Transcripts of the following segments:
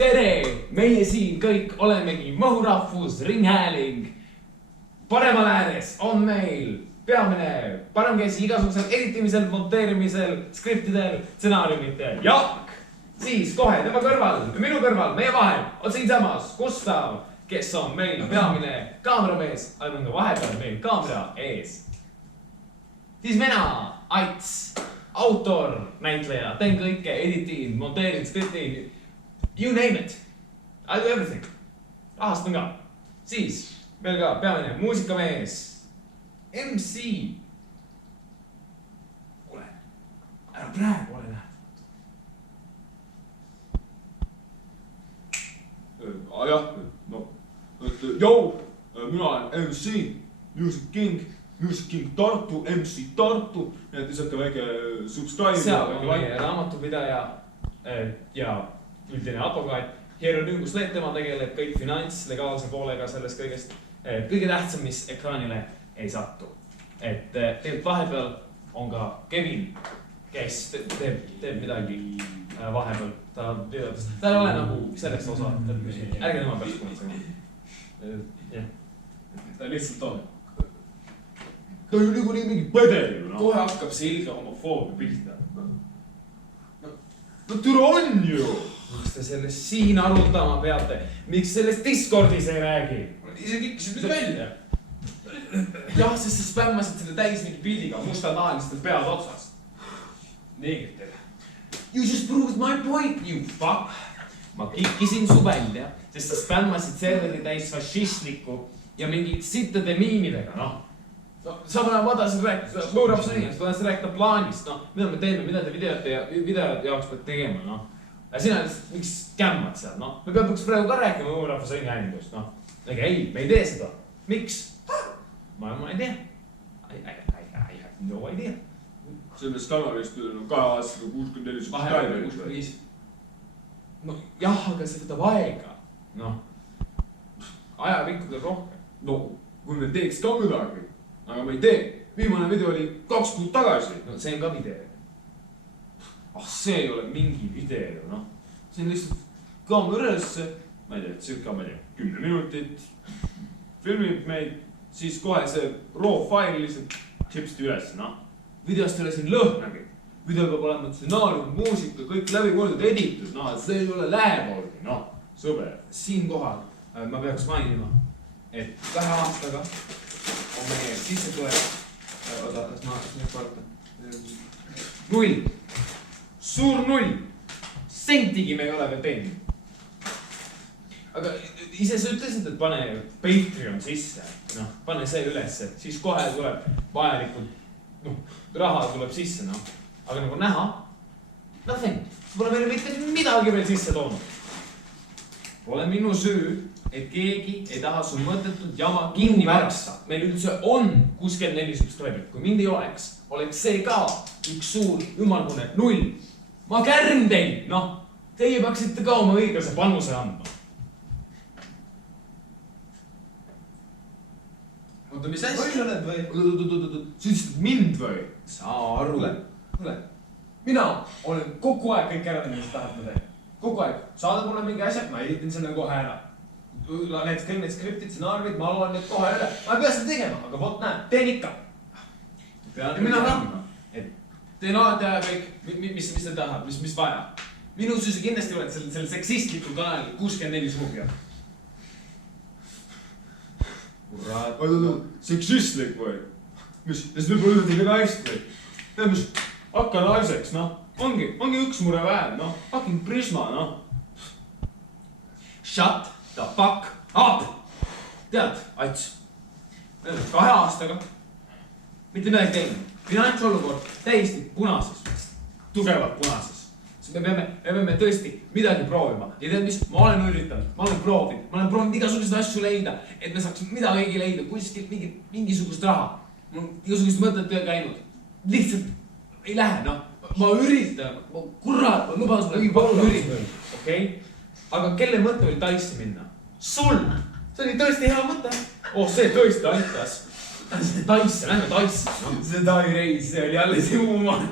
tere! Meie siin kõik olemegi Mahurahvus Ringhääling. Paremal ääres on meil peamine paremkäsi igasugusel editimisel, monteerimisel, skriptidel, stsenaariumitel Jaak. Siis kohe tema kõrval, minu kõrval, meie vahel on siinsamas Gustav, kes on meil peamine kaameramees, aga on ka vahepeal meil kaamera ees. Siis mina, Ats, autor, näitleja, teen kõike, editin, monteerin, skriptin, you name it. I do everything. Rahastan ka. Siis meil ka peamine muusikamees, MC. Kuule, ära praegu ole näed. Jah, no, joo, mina olen MC, Music King Tartu, MC Tartu, nii et lihtsalt ka väike subscribe. Seal on meie raamatupidaja ja üldine advokaat. Hieronymous Leet, tema tegeleb kõik finants, legaalse poolega sellest kõigest. Kõige tähtsam, mis ekraanile ei sattu. Et tegelikult vahepeal on ka Kevin, kes teeb midagi vahepeal. Ta ei ole nagu sellest osa, ärge tema peaks kunagi. Ta lihtsalt on. Ta on ju niikuinii mingi pädev. Kohe hakkab see ilge homofoobia pihta. No türa on ju! Miks te sellest siin arutama peate? Miks sellest Discordis ei räägi? Isegi ikkisid nüüd välja. Jah, sest sa spämmasid selle täis mingi pildiga mustanaalistel pead otsas. Neegritele. You just proved my point, you fuck. Ma kikkisin su välja, sest sa spämmasid serveri täis fašistlikku ja mingi sittade miimidega, noh. No, samal ajal ma tahasin rääkida, Mahurahvus Ringhääling, ma tahasin rääkida plaanist, noh. Mida me teeme, mida te videote jaoks pead tegema, noh. Ja sina lihtsalt miks kämmad seal, noh. Me peaks praegu ka rääkima Mahurahvus Ringhäälingust, noh. Aga ei, me ei tee seda. Miks? Ma ei tea. I have no idea. Selles kanalist on 2 aastaga 64 subscriberit. No jah, aga see võtab aega. Noh, ajapikku tuleb rohkem. No, kui me teeks ka midagi, aga me ei tee. Viimane video oli 2 kuud tagasi. No see on ka video. See ei ole mingi video, noh. See on lihtsalt kaamera ülesse, ma ei tea, circa 10 minutit, filmib meid, siis kohe see raw file lihtsalt chipsti üles, noh. Videost ei ole siin lõhnagi. Video peab olema stsenaarium, muusika, kõik läbi mõeldud editud, noh, see ei ole lähepoolgi, noh, sõber. Siin kohal ma peaks mainima, et 2 aastaga on meie sissetulek, oota, ma nüüd kordan, 0, suur 0, sentigi me ei ole veel teeninud. Aga ise sa ütlesid, et pane Patreon sisse, noh, pane see ülesse, siis kohe tuleb vajalikult, noh, raha tuleb sisse, noh. Aga nagu näha, nothing, pole meile mitte midagi veel sisse toonud. Pole minu süü, et keegi ei taha su mõttetult jama kinni värsta. Meil üldse on 64 subscriberit, kui mind ei oleks see ka üks suur ümmargune 0. Ma kärn teid, noh, teie peaksite ka oma õiglase panuse andma. Oota, mis hästi? Või oled või? Sa ütlesid mind või? Saa aru. Tule. Mina olen kogu aeg kõik ära, mis tahate teha. Kogu aeg. Saadad mulle mingi asja, ma editin selle kohe ära. Need kõik need skriptid, stsenaariumid, ma loen need kohe üle. Ma ei pea seda tegema, aga vot näe, teen ikka. Ja mina ka. Teen alati aja kõik, mis te tahad, mis vaja. Minu süüsi kindlasti oled selle seksistlikul kanalil 64 suugi. Kurat. Oota, seksistlik või? Mis? Ja siis me pole üldse väga hästi või? Tead, mis? Hakka naiseks, noh. Ongi üks mure vähem, noh. Fucking Prisma, noh. Shut the fuck up! Tead, Ats, 2 aastaga mitte midagi teinud. Finantsolukord täiesti punases, tugevalt punases. Me peame tõesti midagi proovima. Ja tead mis, ma olen üritanud, ma olen proovinud igasuguseid asju leida, et me saaks midagi leida, kuskilt mingisugust raha. Mul igasugust mõtet ei käinud. Lihtsalt ei lähe, noh. Ma üritan, kurat, ma luban sulle, ma üritan, okei? Aga kelle mõte oli Taissi minna? Sul! See oli tõesti hea mõte. See tõesti aitas. Taisse, lähme Taisse. See Tai reis, see oli alles juumal.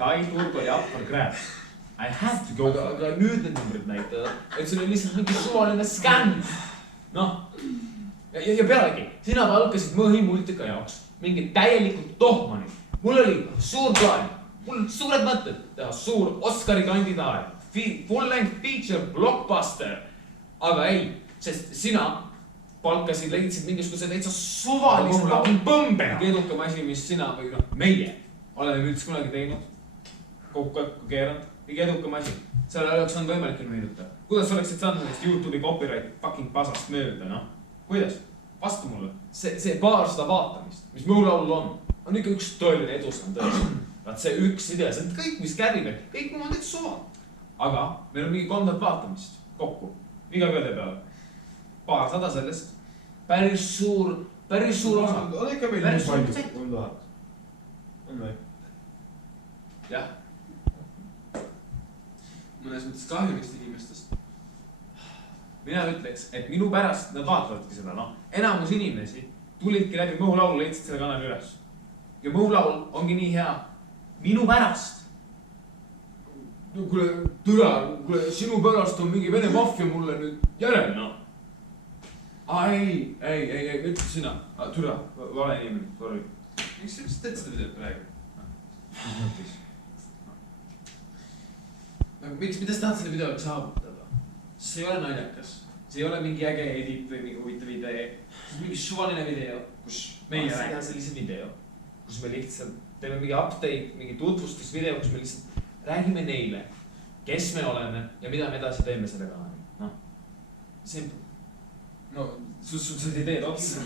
Tai turg oli up for grabs. I have to go. Aga nüüd need numbrid näitavad, et see oli lihtsalt mingi suvaline skämm. Noh. Ja pealegi, sina palkasid mõhimultika jaoks mingid täielikult tohmani. Mul oli suur plaan. Mul suured mõtted teha suur Oscari kandidaat. Full-length feature, blockbuster. Aga ei, sest sina palkasid, leidsid mingisuguse täitsa suvalise fucking põmbena. Keedukam asi, mis sina või meie oleme üldse kunagi teinud. Kokku keeranud. Kõige edukam asi. Selle oleks on võimalik ilmeeritada. Kuidas oleksid saanud neist YouTube'i copyright fucking pasast mööda, noh? Kuidas? Vastu mulle. See paarsada vaatamist, mis mõulaulul on ikka üks tõeline edusam tõesti. Vaat see üks idea, see on kõik, mis kärivad, kõik muu on täitsa suva. Aga meil on mingi 300 vaatamist kokku. Iga kööde peale. Paarsada sellest. Päris suur osa. On ikka meil nii palju 300. On või? Jah. Mõnes mõttes kahjulist inimestest. Mina ütleks, et minu pärast nad vaatavadki seda, noh. Enamus inimesi tulidki läbi mõulaulu, leidsid selle kanali üles. Ja mõulaul ongi nii hea. Minu pärast. No kuule, sinu pärast on mingi vene maffia mulle nüüd järel, noh. Ei, ütle sina. Türa, vale inimene, sorry. Miks sa teed seda videot praegu? Mida sa tahad selle videoga saavutada? See ei ole naljakas. See ei ole mingi äge edit või mingi huvitav idee. See on mingi suvaline video, kus meie räägime sellise video, kus me lihtsalt teeme mingi update, mingi tutvustusvideo, kus me lihtsalt räägime neile, kes me oleme ja mida me edasi teeme selle kanali. Noh, simple. No, sa teed otsa.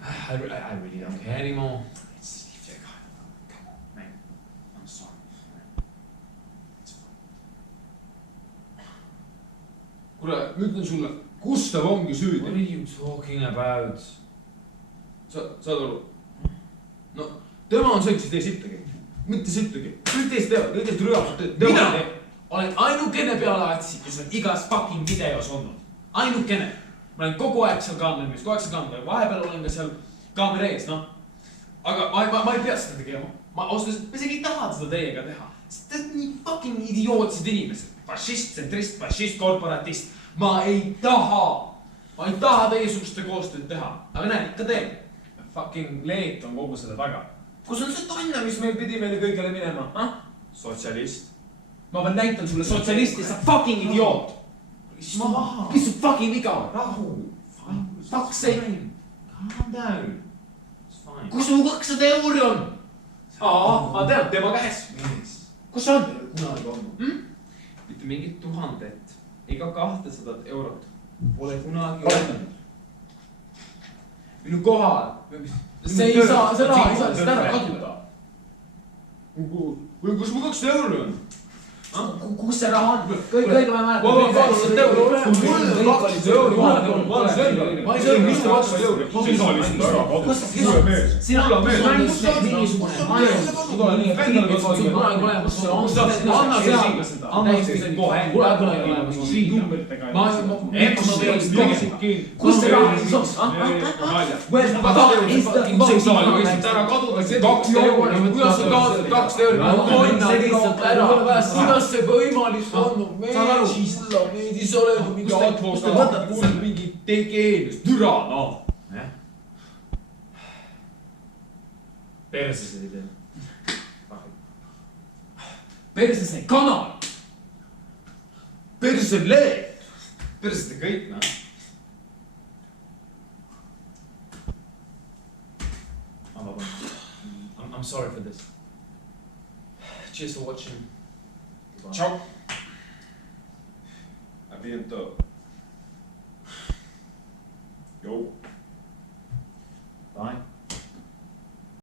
I really don't care anymore. Let's leave the guy. Man, I'm sorry. Kuule, ma ütlen sulle, Gustav ongi süüdi. What are you talking about? Saad aru? No, tema on see, kes ei tee sittagi. Mitte sittagi. Kõik teist teevad, kõik teist rühavad. Mina olen ainukene pealaatsi, kes on igas fucking videos olnud. Ainukene. Ma olen kogu aeg seal kaamera, vahepeal olen ka seal kaamera ees, noh. Aga ma ei pea seda tegema. Ma isegi ei taha seda teiega teha. Te olete nii fucking idiootsed inimesed. Fašist, tsentrist, fašist, korporatist. Ma ei taha teiesuguste koostööd teha. Aga näed, ikka teen. Fucking leet on kogu seda taga. Kus on see tanna, mis meil pidi meile kõigele minema? Sotsialist. Ma pean näitan sulle sotsialisti, sa fucking idioot. Mis su fucking viga on? Rahu. Fuck sake. Calm down. Kus mu 200 euri on? Ma tean, tema käes. Kus on? Kunagi on. Mitte mingit 1000, ega 200 eurot. Pole kunagi olnud. Minu kohal. See ei saa, seda ei saa lihtsalt ära kaduda. Kus mu 200 euri on? Kus see raha on? Kõige ma mäletan. 200 euri. Mul 200 euri. Ma ei saa, mis te 200 euri? See ei saa lihtsalt ära kaduda. Mulle mees. Sina mingisugune anna see kohe. Kus see raha siis on? Ma tahan lihtsalt ära kaduda. 200 euri. Kuidas see kaotab 200 euri? Ma tonna lihtsalt ära. Kuidas see võimalik on? Meedis olegu mingi advokaat. Mul mingi tegeenus. Türa, noh. Perse see idee. Perse see kanal. Perse leed. Perse te kõik, noh. I'm sorry for this. Cheers for watching. Ciao. A bientôt. Yo.